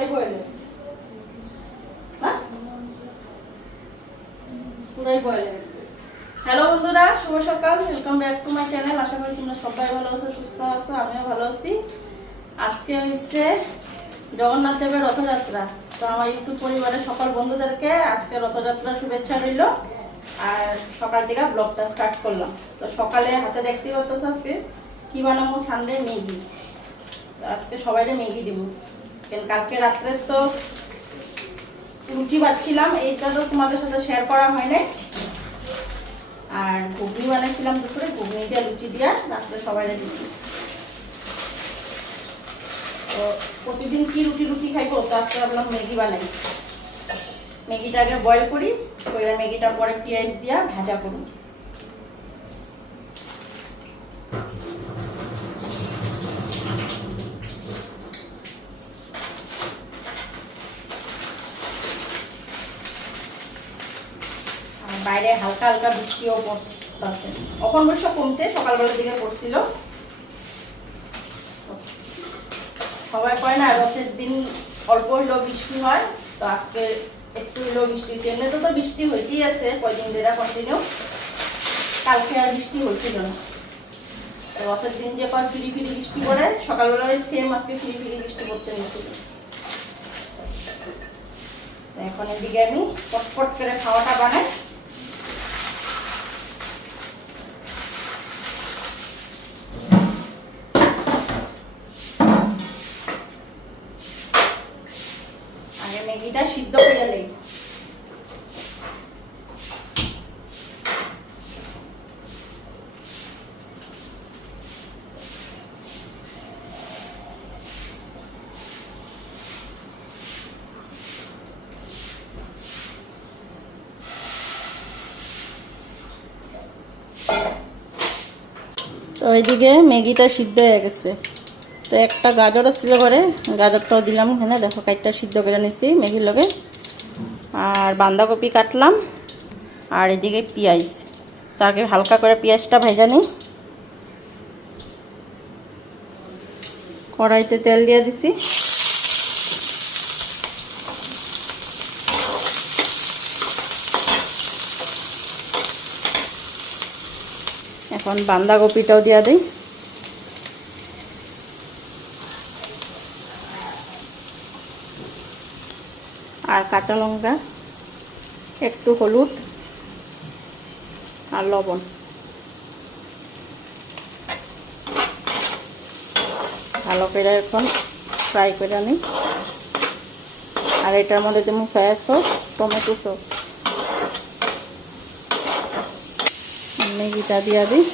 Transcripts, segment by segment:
পুরাই বয়েল হয়ে গেছে না, পুরাই বয়েল হয়ে গেছে। হ্যালো বন্ধুরা, শুভ সকাল, welcome back to my channel. আশা করি তোমরা সবাই ভালো আছো, সুস্থ আছো, আমিও ভালো আছি। আজকে হচ্ছে জগন্নাথ দেবের রথযাত্রা। তো আমার ইউটিউব পরিবারের সকল বন্ধুদেরকে আজকে রথযাত্রার শুভেচ্ছা রইল। আর সকাল থেকে ব্লগটা স্টার্ট করলাম। তো সকালে হাতে দেখতে পাচ্ছ আজকে কি বানাবো, সানডে ম্যাগি। আজকে সবাইকে ম্যাগি দিব, কারণ কালকে রাত্রে তো রুটি বাচ্ছিলাম, এইটা তো তোমাদের সাথে শেয়ার করা হয় নাই। আর ঘুগনি বানাইছিলাম দুপুরে, ঘুগনি দিয়ে লুচি দিয়া রাত্রে সবাইকে দিচ্ছি। তো প্রতিদিন কি রুটি রুটি খাইবো, তো আজকে ভাবলাম ম্যাগি বানাই। ম্যাগিটা আগে বয়েল করি, ওইটা ম্যাগিটা পরে পেঁয়াজ দিয়া ভাজা করি। বাইরে হালকা হালকা বৃষ্টিও পড়ছে, এখন অবশ্য কমছে, সকালবেলার দিকে পড়ছিল। সবাই কয় না রথের দিন অল্প হইলেও বৃষ্টি হয়, তো আজকে একটু হইলেও বৃষ্টি হচ্ছে। এমনি তো বৃষ্টি হইতেই আছে কয়দিন ধরে কন্টিনিউ, কালকে আর বৃষ্টি হচ্ছিল না। রথের দিন যে কয় ফিরি ফিরি বৃষ্টি পড়ে, সকালবেলায় সেম আজকে ফিরি ফিরি বৃষ্টি পড়তে নিয়েছিল। এখন এদিকে আমি পটপট করে খাওয়াটা বানাই। আগে ম্যাগিটা সিদ্ধ করে নেই। তো ওইদিকে ম্যাগিটা সিদ্ধ হয়ে গেছে। তো একটা গাজর ছিল ঘরে, গাজরটাও দিলাম এখানে, দেখো কাইটটা সিদ্ধ করে নিচ্ছি ম্যাগির লগে। আর বাঁধাকপি কাটলাম, আর এদিকে পেঁয়াজ। তো আগে হালকা করে পেঁয়াজটা ভেজে নিই। কড়াইতে তেল দিয়ে দিছি। এখন বাঁধাকপিটাও দিয়ে দিই। আর কাঁচা লঙ্কা, একটু হলুদ আর লবণ। ভালো করে এখন ফ্রাই করে নিই। আর এটার মধ্যে যেমন সয়া সস, টমেটো সস, ম্যাগিটা দিয়ে দিই।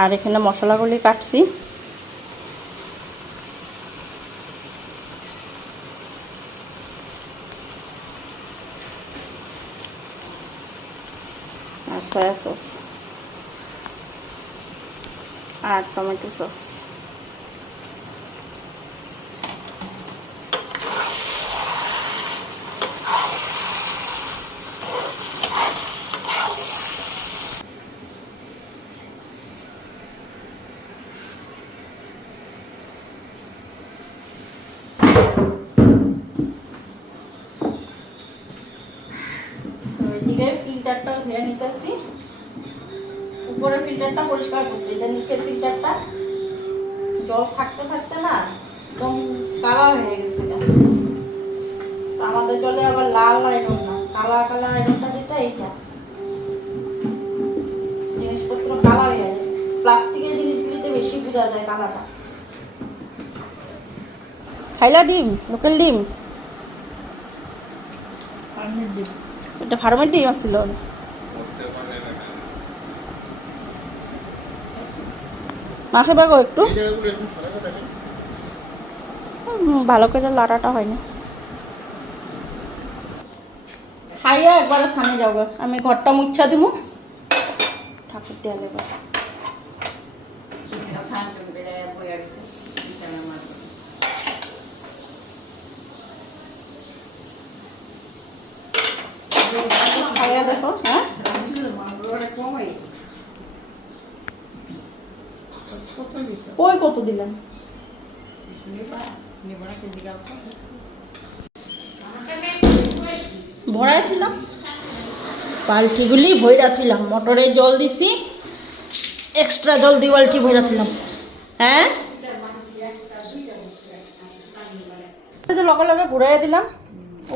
আর এখানে মশলাগুলি কাটছি। আর সয়া সস আর টমেটো সস। ফিল্টারটা ধুয়ে নিতেছি। উপরের ফিল্টারটা পরিষ্কার করছি, এটা নিচের ফিল্টারটা জল থাকতে থাকতে না একদম কালা হয়ে গেছে। আমাদের জলে আবার লাল আয়রন না, কালা কালা আয়রনটা যেটা, এইটা জিনিসপত্র কালা হয়ে যায়। প্লাস্টিকের জিনিসগুলিতে বেশি বোঝা যায় কালাটা। খাইলা ডিম, লোকাল ডিম, এটা ফার্মের ডিম আছিল। মাখে বাগো একটু ভালো করে লাড়াটা হয় না। খাইয়া একবারে সামনে যাবো, আমি ঘরটা মুচ্ছা দিব, ঠাকুর দেয়ালে খাইয়া দেখো। হ্যাঁ ওই কত দিলেন? ভরাই থইলাম, বালতিগুলি ভইরা থইলাম। মোটরে জল দিছি, এক্সট্রা জল দিয়ে বালতি ভইরা থইলাম। হ্যাঁ লগে লগে ঘুরাইয়া দিলাম,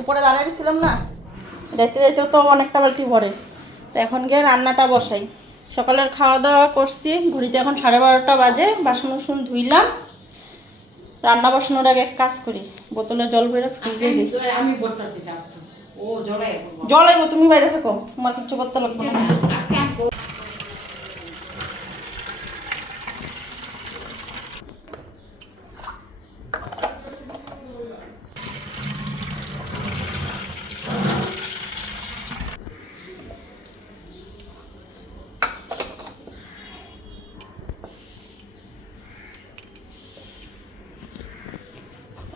উপরে দাঁড়াইছিলাম না, যাইতে যাইতে তো অনেকটা বালতি ভরে। তো এখন গিয়ে রান্নাটা বসাই। সকালের খাওয়া দাওয়া করছি, ঘুরিতে এখন 12:30 বাজে। বাসন বাসন ধুইলাম, রান্না বসানোর আগে এক কাজ করি, বোতলে জল ভরে ফ্রিজে দিই। জল আইব, তুমি বাইরে থাকো, তোমার কিচ্ছু করতে লাগবে না।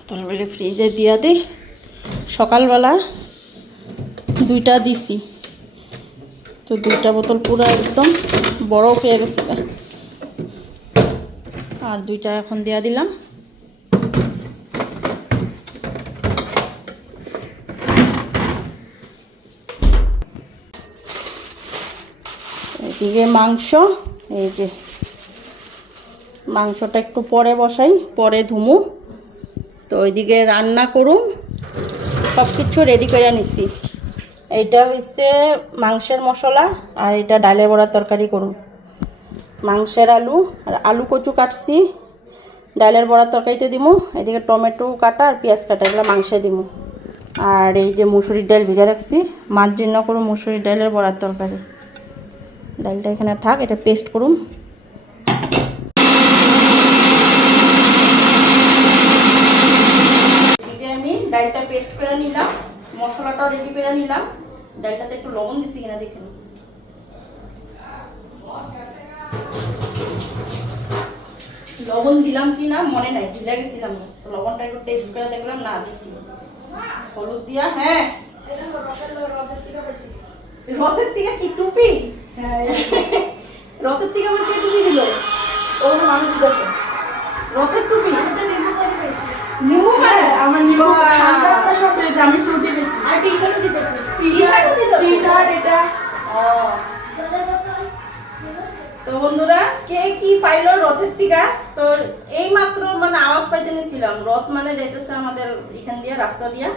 তারপরে ফ্রিজে দিয়া দিই। সকালবেলা 2টা দিছি, তো 2টা বোতল পুরো একদম বরফ হয়ে গেছে, আর 2টা এখন দিয়া দিলাম। এদিকে মাংস, এই যে মাংসটা একটু পরে বসাই, পরে ধুমু। তো ওইদিকে রান্না করুম, সব কিছু রেডি করে নিছি। এইটা হচ্ছে মাংসের মশলা, আর এটা ডালের বড়ার তরকারি করুম। মাংসের আলু আর আলু কচু কাটছি, ডালের বড়ার তরকারিতে দিমু। এদিকে টমেটো কাটা আর পেঁয়াজ কাটা, এগুলো মাংসে দিমু। আর এই যে মুসুরির ডাল ভিজা রাখছি, মাছ জন্য করুম মুসুরির ডালের বড়ার তরকারি। ডালটা এখানে থাক, এটা পেস্ট করুম। ডালটা পেস্ট করে নিলাম, মশলাটাও রেডি করে নিলাম। ডালটাতে একটু লবণ দিছি কিনা দেখে নিই। লবণ দিলাম কিনা মনে নাই, ভুলে গেছিলাম। তো লবণটা একটু টেস্ট করে দেখলাম, না দিছি। হলুদ দিয়া, হ্যাঁ রথের থেকে কি টুপি? রথের থেকে আমার কে টুপি দিল? ওখানে মানুষ দিতেছে রথের টুপি। নিমু মানে আমার নিমু খানটা সব রেডি, আমি ছুটি পেছি। আর টি-শার্টও দিতেছে, টি-শার্ট এটা। তো বন্ধুরা, কে কি পাইলো রথের টিকা? তো এই মাত্র মানে আওয়াজ পাইতে নিছিলাম, রথ মানে যাইতেছে আমাদের এখান দিয়ে, রাস্তা দিয়া।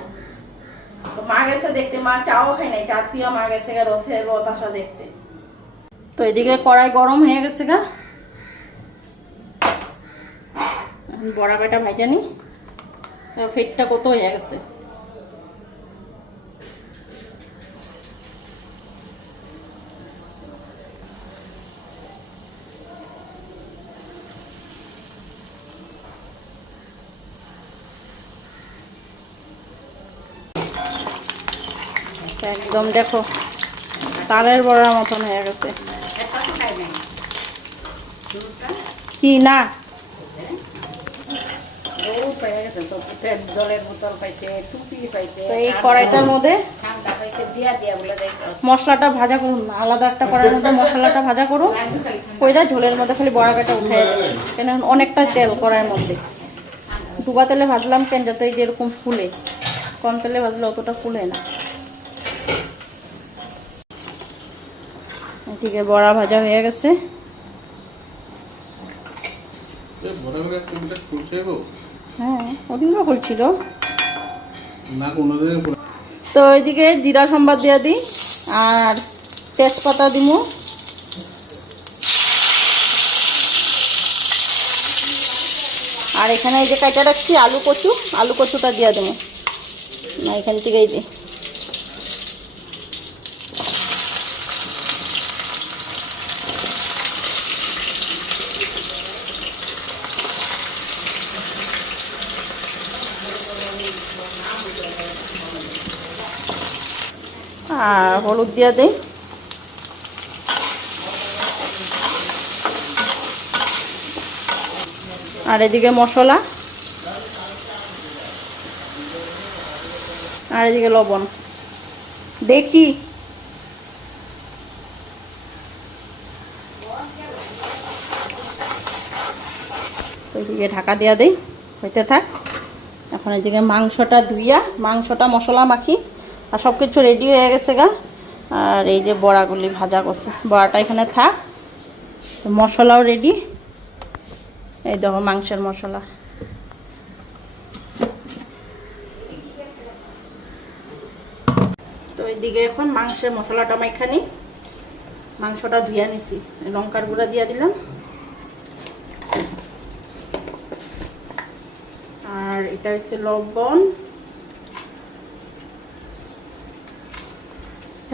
তো মা গেছে দেখতে, মা চাও খাই নাই, চা থুইয়া মা গেছে গা রথ আসা দেখতে। তো এদিকে কড়াই গরম হয়ে গেছে গা, বড়া কয়টা ভাইজা নি। ফেটটা কত হয়ে গেছে। একদম দেখো তালের বড়ার মতন হয়ে গেছে। কি না এই কড়াইটার মধ্যে মশলাটা ভাজা করুন, আলাদা একটা কড়াইয়ের মধ্যে মশলাটা ভাজা করুন, কইরা ঝোলের মধ্যে খালি বড়া কাটা উঠে যাবে। কেন অনেকটা তেল কড়াইয়ের মধ্যে। ডুবা তেলে ভাজলাম কেন, যাতে যেরকম ফুলে, কম তেলে ভাজলে অতটা ফুলে না। এদিকে বড়া ভাজা হয়ে গেছে। হ্যাঁ ওদিনও খুলছিল। তো ওইদিকে জিরা সম্বাদ দিয়া দিই, আর তেজপাতা দিমু। আর এখানে এই যে কাটা রাখছি আলু কচুটা দিয়া দেবো না, এখান থেকেই দিই। আর হলুদ দিয়া দেই। আর এদিকে মশলা, আর এদিকে লবণ। দেখি ওইদিকে ঢাকা দেওয়া দিই, হইতে থাক। এখন এইদিকে মাংসটা ধুইয়া মাংসটা মশলা মাখি, আর সব কিছু রেডি হয়ে গেছে গা। আর এই যে বড়াগুলি ভাজা করছে, বড়াটা এখানে থাক, মশলাও রেডি। এই দেখো মাংসের মশলা। তো এইদিকে এখন মাংসের মশলাটা আমি এখানে মাংসটা ধুইয়া নিছি, লঙ্কার গুঁড়া দিয়া দিলাম। আর এটা হচ্ছে লবণ,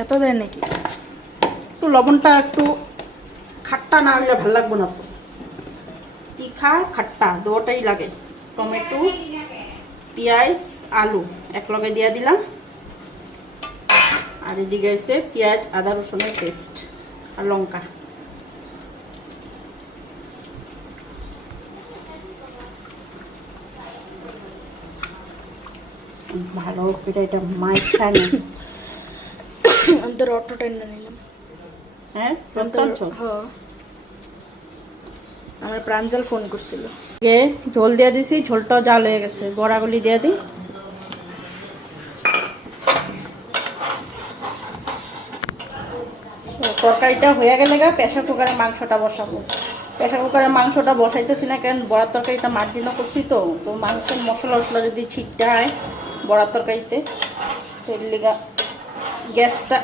এত দেয় নাকি? একটু লবণটা একটু খাট্টা না হলে ভালো লাগবে না, তো তিখা খাট্টা দুটোটাই লাগে। টমেটো, পেঁয়াজ, আলু একলগে দিয়ে দিলাম। আর এদিকে আছে পেঁয়াজ, আদা রসুনের পেস্ট আর লঙ্কা। ভালো করে এটা মাইখা নি। আমাদের অটোটা এনে নিলাম। হ্যাঁ, আমার প্রাঞ্জল ফোন করছিল। ঝোল দিয়ে দিছি, ঝোলটাও জাল হয়ে গেছে, বড়াগুলি দিয়ে দিই। তরকারিটা হয়ে গেলে গা প্রেশার কুকারে মাংসটা বসাবো। প্রেশার কুকারে মাংসটা বসাইতেছি না, কারণ বড়ার তরকারিটা মার্জিনও করছি, তো মাংসের মশলা টশলা যদি ছিটটা হয় বড়ার তরকারিতে, সেই লিগা গ্যাসটা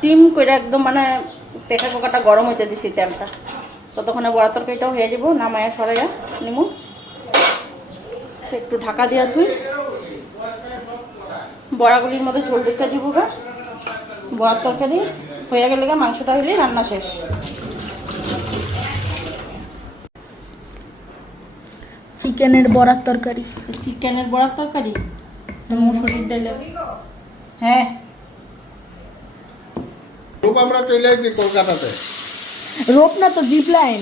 টিম করে একদম মানে প্রেশার কুকারটা গরম হইতে দিছি তেলটা। ততক্ষণে বড়ার তরকারিটাও হয়ে যাবো, নামায়া সরাইয়া নিমু। একটু ঢাকা দিয়া ধুই, বড়াগুলির মধ্যে ঝোল ঢুকা দিব গা। বড়ার তরকারি হয়ে গেলে গা মাংসটা হইলে রান্না শেষ। চিকেনের বড়ার তরকারি। চিকেনের বড়ার তরকারি, মুসুরির ডালে। হ্যাঁ, আমরা চলে আসছি কলকাতাতে। রোপ না তো, জিপ লাইন।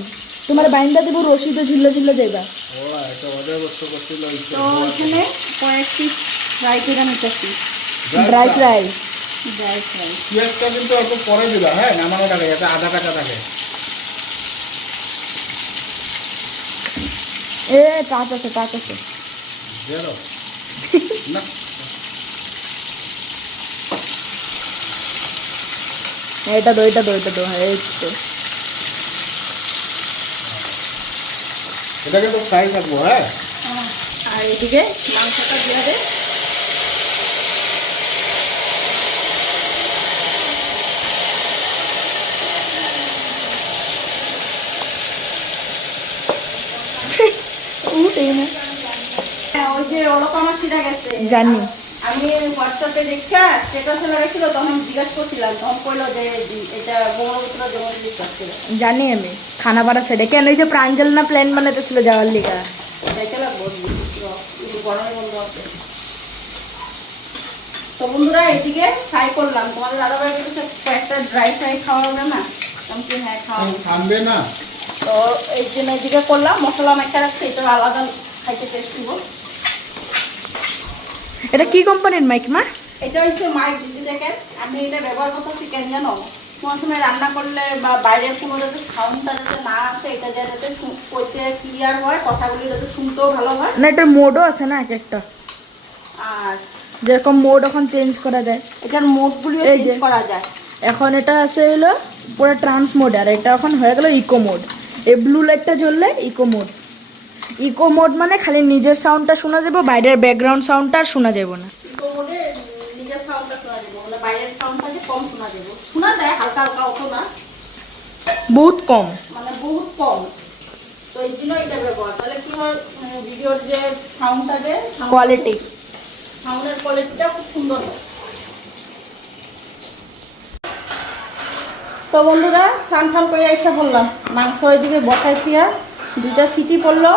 তোমার বাইন্দা দেবো রশিদে ঝুল্লে ঝুল্লে যাইবা। ও এটা ওদের বস্তু করছিল। তো এখানে কয়েক পিস ফ্রাই করে নিতেছি, ড্রাই ফ্রাই। Dry fry. পেঁয়াজটা কিন্তু অল্প পরে দিবা, হ্যাঁ, নামানোর আগে যাতে আধা কাঁচা থাকে। এ টাচ আছে, টাচ আছে। জেরো না, এটা দো, এটা দো, এটা দো। হ্যাঁ, এই তো। এটা কিন্তু ফ্রাই থাকবো, হ্যাঁ। আর এদিকে মাংসটা দিয়ে দে। ওই যে অলকা আমার সিধা গেছে, জানি। আমি হোয়াটসঅ্যাপে দেখা স্ট্যাটাসে লাগাইছিল, তখন জিজ্ঞাসা করছিলাম, তখন কইলো যে এটা ব্রহ্মপুত্র জঙ্গলি করছিল। জানি আমি খানাপাড়া সাইডে। কেন ওই যে প্রাঞ্জল না প্ল্যান বানাইতেছিল যাওয়ার লিগা। যাইতে লাগবো, গরমে বন্ধ আছে। তো বন্ধুরা এদিকে ফ্রাই করলাম, তোমাদের দাদাভাই বলছে কয়েকটা ড্রাই ফ্রাই খাওয়াবে না, আমি কি হ্যাঁ খাওয়াবো। থামবে না। তো এই জন্য এদিকে করলাম, মশলা মেখে রাখছি, এটা আলাদা খাইতে টেস্ট দিব। এটা কি কোম্পানির মাইক মা? এটা হচ্ছে মাইক দিদি দেখেন, আমি এটা ব্যবহার করতেছি কেন জানো, কোনো সময় রান্না করলে বা বাইরের কোনো যাতে সাউন্ডটা যাতে না আসে, এটা যাতে কইতে ক্লিয়ার হয়, কথাগুলি যাতে শুনতেও ভালো হয়। না, এটার মোডও আছে না এক একটা, আর যেরকম মোড এখন চেঞ্জ করা যায়। এটার মোডগুলিও এই যে চেঞ্জ করা যায়। এখন এটা আছে হলো পুরো ট্রান্স মোড, আর এটা এখন হয়ে গেল ইকো মোড। এই ব্লু লাইটটা জ্বললে ইকো মোড। ইকো মোড মানে খালি নিজের সাউন্ডটা শোনা যাবে, বাইরের ব্যাকগ্রাউন্ড সাউন্ডটা আর শোনা যাবে না। ইকো মোডে নিজের সাউন্ডটা শোনা যাবে, মানে বাইরের সাউন্ডটা যে কম শোনা যাবে, শোনা যায় হালকা হালকা, অত না, বহুত কম, মানে বহুত কম। তো এই জন্য এটা ব্যবহার, তাহলে কি হয় ভিডিওর যে সাউন্ডটা, যে কোয়ালিটি, সাউন্ডের কোয়ালিটিটা খুব সুন্দর হয়। তো বন্ধুরা স্নান টান করে এসে বললাম, মাংস ওইদিকে বসাই থিয়া 2টা সিটি পড়লো,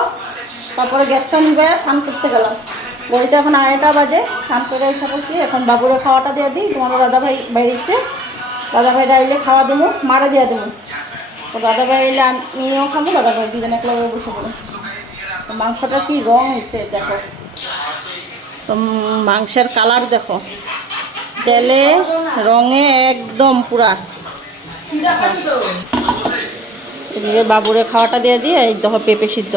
তারপরে গ্যাসটা নিবে স্নান করতে গেলাম। বইতে এখন 2:30 বাজে, স্নান করে এসে পড়ছি। এখন বাবুরে খাওয়াটা দিয়ে দিই, তোমাদের দাদাভাই বাইরে এসছে, দাদাভাইরা আইলে খাওয়া দেবো, মারা দিয়ে দেবো। তো দাদাভাই এলে আমিও খাবো, দাদাভাই দুজনে একলগে বসে পড়ো। তো মাংসটা কি রং হয়েছে দেখো, তো মাংসের কালার দেখো, তেলে রঙে একদম পুরা। এদিকে বাবুরে খাওয়াটা দিয়ে দিয়ে এই দেখো পেঁপে সিদ্ধ।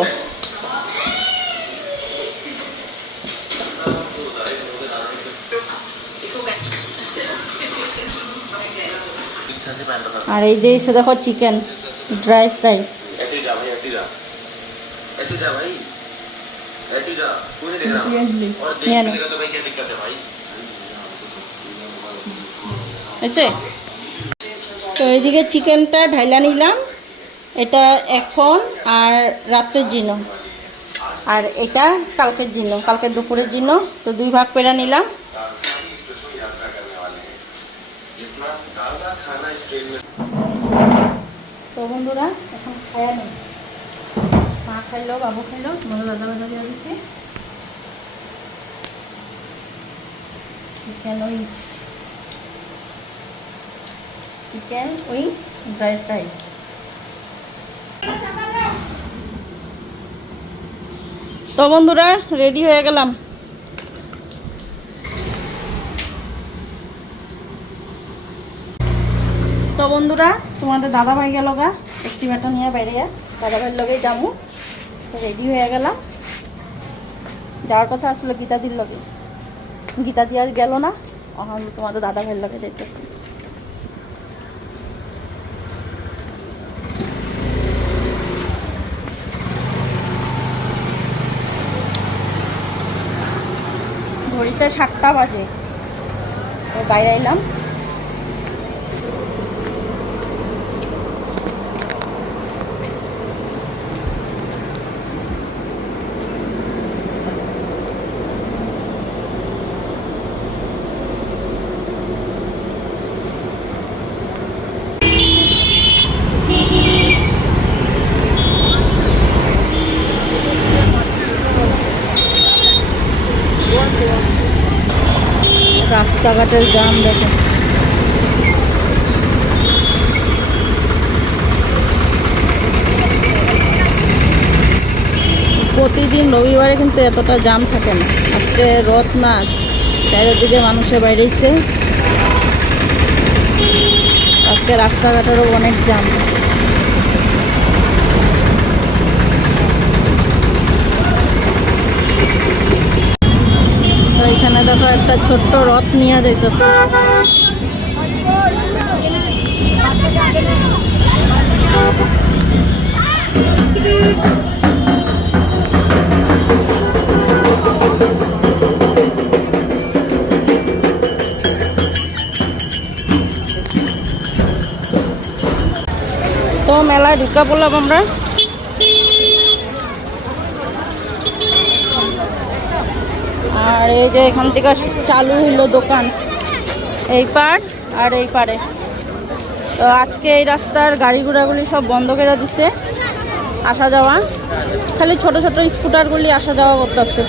আর এই যে এসে দেখো চিকেন ड्राई फ्राई। ऐसे जा भाई, ऐसे जा, ऐसे जा भाई, ऐसे जा, कोई नहीं देख रहा और देखने का तो भाई क्या दिक्कत है भाई ऐसे। তো এইদিকে চিকেনটা ঢাইলা নিলাম, এটা এখন আর রাত্রের জন্য, আর এটা কালকের জন্য, কালকে দুপুরের জন্য। তো দুই ভাগ করে নিলাম। তো বন্ধুরা এখন খায়া নেই, মা খাইলো, বাবু খাইলো, তোমাদের দাদা ভাজা দিয়ে দিছি chicken wings, chicken wings dry fry. তো বন্ধুরা রেডি হয়ে গেলাম। তো বন্ধুরা তোমাদের দাদা ভাই গেল গা একটিভাটা নিয়ে বাইরে, দাদা ভাইয়ের লগেই যাবো। রেডি হয়ে গেলাম, যাওয়ার কথা আসলে গীতাদির লগে, গীতাদি আর গেল না, এখন তোমাদের দাদা ভাইয়ের লগে যেতেছি। ঘড়িতে 7টা বাজে, বাইরে এলাম। রাস্তাঘাটের জাম দেখেন, প্রতিদিন রবিবারে কিন্তু এতটা জাম থাকে না। আজকে রথ না, চারিদিকে মানুষের বাইরেছে, আজকে রাস্তাঘাটেরও অনেক জাম। তো এখানে দেখো একটা ছোট্ট রথ নিয়ে যাইতেছে। তো মেলায় ঢুকা পড়লাম আমরা। আর এই যে এখান থেকে চালু হলো দোকান, এই পার আর এই পারে। তো আজকে এই রাস্তার গাড়ি ঘোড়াগুলি সব বন্ধ করে দিছে আসা যাওয়া, খালি ছোট ছোট স্কুটারগুলি আসা যাওয়া করতেছে।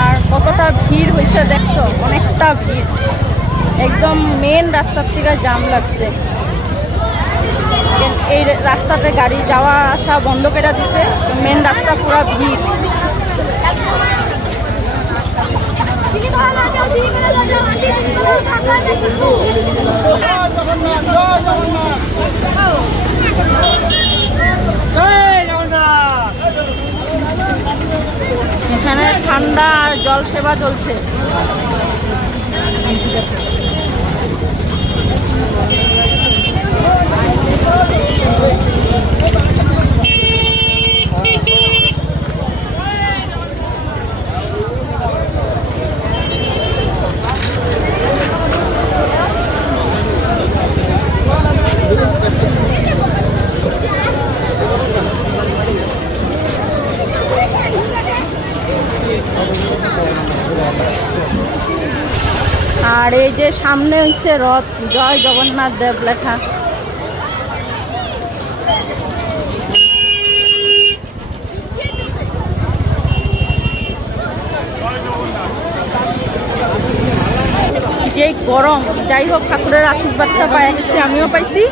আর কতটা ভিড় হয়েছে দেখছো, অনেকটা ভিড়, একদম মেন রাস্তার থেকে জাম লাগছে। এই রাস্তাতে গাড়ি যাওয়া আসা বন্ধ করে দিছে, মেন রাস্তা পুরো ভিড়। এখানে ঠান্ডা আর জল সেবা চলছে। আর এই যে সামনে হচ্ছে রথ, জয় জগন্নাথ দেব লেখা। যে গরম, যাই হোক ঠাকুরের আশীর্বাদটা পাওয়া গেছে, আমিও পাইছি,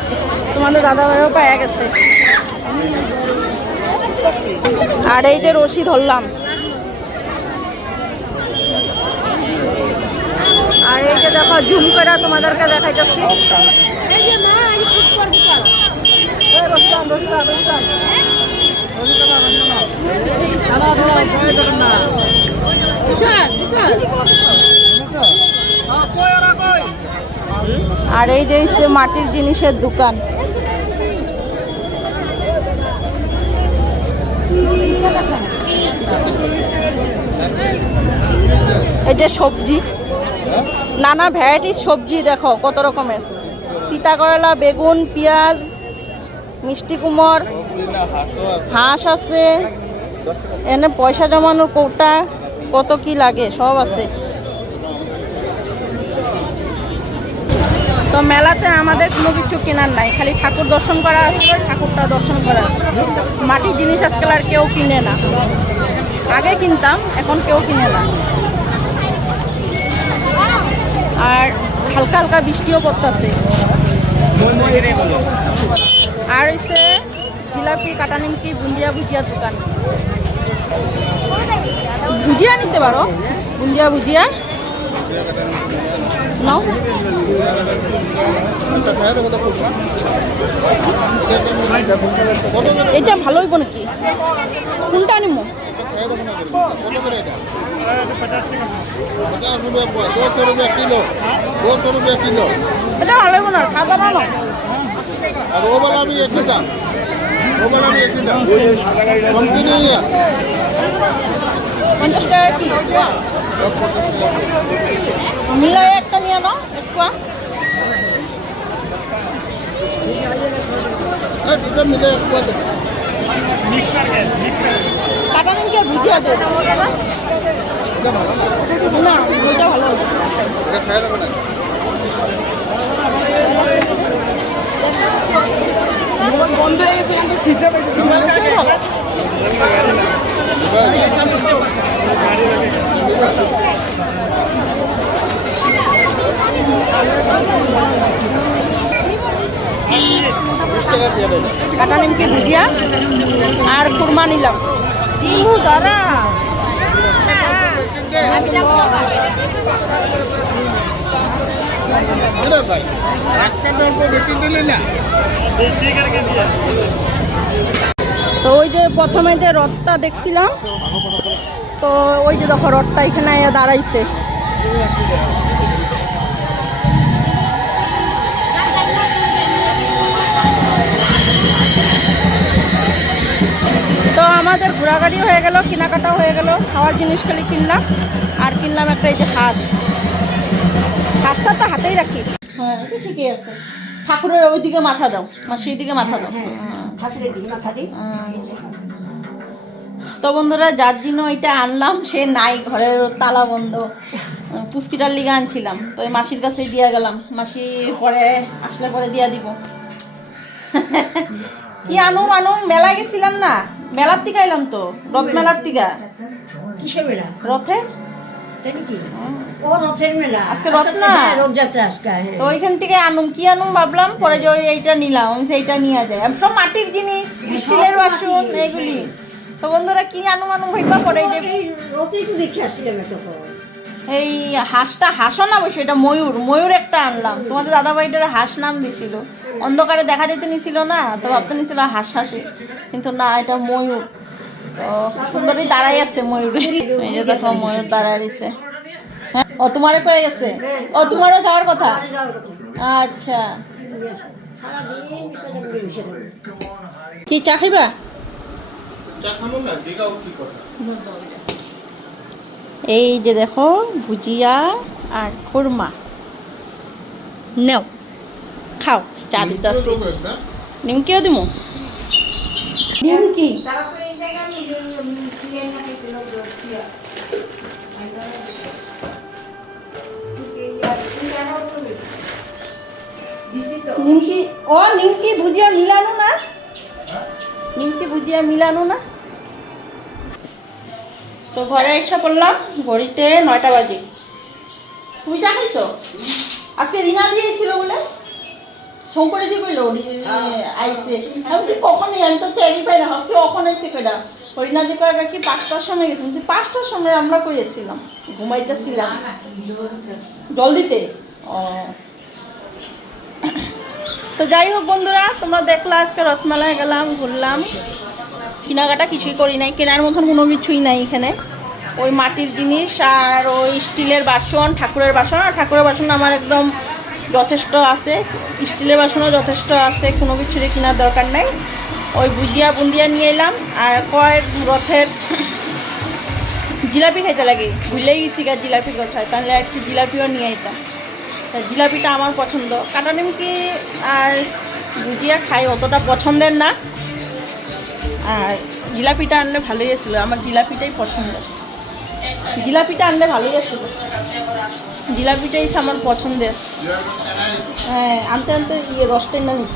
তোমাদের দাদা ভাইও পাওয়া গেছে। আর এই যে রশি ধরলাম, আর এই যে দেখো জুম করে তোমাদেরকে দেখাইতেছি। আর এই যে হচ্ছে মাটির জিনিসের দোকান। এই যে সবজি, নানা ভ্যারাইটির সবজি দেখো কত রকমের, তিতা করলা, বেগুন, পেঁয়াজ, মিষ্টি কুমড়, হাঁস আছে, এনে পয়সা জমানোর কৌটা, কত কি লাগে সব আছে। তো মেলাতে আমাদের কোনো কিছু কেনার নাই, খালি ঠাকুর দর্শন করা আসলে ঠাকুরটা দর্শন করা। মাটির জিনিস আজকাল আর কেউ কিনে না, আগে কিনতাম, এখন কেউ কিনে না। আর হালকা হালকা বৃষ্টিও পড়তেছে। আর হচ্ছে জিলাপি, কাটা নিমকি, বুন্দিয়া ভুজিয়া দোকান। ভুজিয়া নিতে পারো, বুন্দিয়া ভুজিয়া নাও। এটা ভালো হইব নাকি? কোনটা নিমো? এটা ভালো হইব না, খাওয়া দাওয়া আর ও বলা আমি একটু দাম, ও বলা আমি একটু দাম, কমতি নেই। 50 টাকা কি মিলাই একটা নিয়ে নাও, একটা দুটো মিলে এক কথা কাটা নিমকি আর ভুজিয়া দে না, ওইটা ভালো হবে। এটা খাই দেবো না। বন্ধ হয়ে গেছে, খিচা পাইতেছি। কাটা নিমকি ভুজিয়া আর খুরমা নিলাম। চিমু ধরা তো ওই যে প্রথমে যে রথটা দেখছিলাম, তো ওই যে দেখো রথটা এখানে দাঁড়াইছে। তো আমাদের ঘোরাঘুরি হয়ে গেল, কেনাকাটা হয়ে গেল, খাওয়ার জিনিস খালি কিনলাম। আর কিনলাম একটা এই যে হাতটা তো হাতেই রাখি। হ্যাঁ এটা ঠিকই আছে। ঠাকুরের ওইদিকে মাথা দাও, মাসির দিকে মাথা দাও। তো বন্ধুরা, যার জন্য এটা আনলাম সে নাই, ঘরের তালা বন্ধ। পুচকিটার লিগে আনছিলাম, তো ওই মাসির কাছে দিয়ে গেলাম। মাসি পরে আসলে পরে দিয়া দিব। কি আনুম মেলায় গেছিলাম না, মেলার থেকে এলাম তো, রথ মেলার থেকে। কিসের মেলা? রথে। ও রথের মেলা, আজকে রথ না, রথযাত্রা আজকে। তো ওইখান থেকে কি আনুম ভাবলাম, পরে যে এইটা নিলাম, আমি সেইটা নিয়ে যায়। সব মাটির জিনিস, স্টিলের বাসন, এইগুলি। তো বন্ধুরা কি আনুম ভাইবা, পরে যে রথেই তো দেখে আসছিলাম তখন। এই হাঁসও না বসে, এটা ময়ূর একটা আনলাম। তোমাদের দাদাভাইটার হাঁস নাম দিছিল, অন্ধকারে দেখা যেতে নিছিল না, তো ভাবতে নিছিল হাঁসে, কিন্তু না, এটা ময়ূর। তো সুন্দরই দাঁড়াই আছে ময়ূরে। এই যে দেখো ময়ূর দাঁড়ায় রয়েছে। হ্যাঁ, ও তোমারে কয়ে গেছে? ও তোমারও যাওয়ার কথা? আচ্ছা, কি চা খাইবা? এই যে দেখো ভুজিয়া আর খুরমা, নেও খাও, চা দিতেছি। নিমকিও দিমু, নিমকি নিমকি ভুজিয়া মিলানো না, নিমকি ভুজিয়া মিলানো না। তো ঘরে এসে পড়লাম, ঘড়িতে 9টা বাজে। তুমি চা খাইছো? আজকে রিনা দিয়েছিল বলে, শঙ্করে দিয়ে কইলো আইসে। আমি কখন, আমি তো টেরি পাই না, ভাবছি কখন আইসে কেডা। হরিণাদি কয় কি 5টার সময় গেছিলাম, 5টার সময় আমরা কই এসেছিলাম, ঘুমাইতেছিলাম জলদিতে। ও তো যাই হোক বন্ধুরা, তোমরা দেখলা আজকে রথমেলায় গেলাম, ঘুরলাম, কেনাকাটা কিছুই করি নাই, কেনার মতন কোনো কিছুই নাই এখানে। ওই মাটির জিনিস আর ওই স্টিলের বাসন, ঠাকুরের বাসন। আর ঠাকুরের বাসন আমার একদম যথেষ্ট আছে, স্টিলের বাসনও যথেষ্ট আছে, কোনো কিছুরই কেনার দরকার নাই। ওই ভুজিয়া বুন্দিয়া নিয়ে এলাম। আর কয়েক রথের জিলাপি খাইতে লাগে, ভুলেই গেছি গা জিলাপি কোথায়, তাহলে একটু জিলাপিও নিয়ে আইতাম। জিলাপিটা আমার পছন্দ, কাটা নিমকি আর ভুজিয়া খাই অতটা পছন্দের না, আর জিলাপিটা আনলে ভালোই ছিল, আমার জিলাপিটাই পছন্দ। জিলাপিটা আনলে ভালোই ছিল, জিলাপিটাই আমার পছন্দের। হ্যাঁ, আনতে আনতে রসটাই না নিত।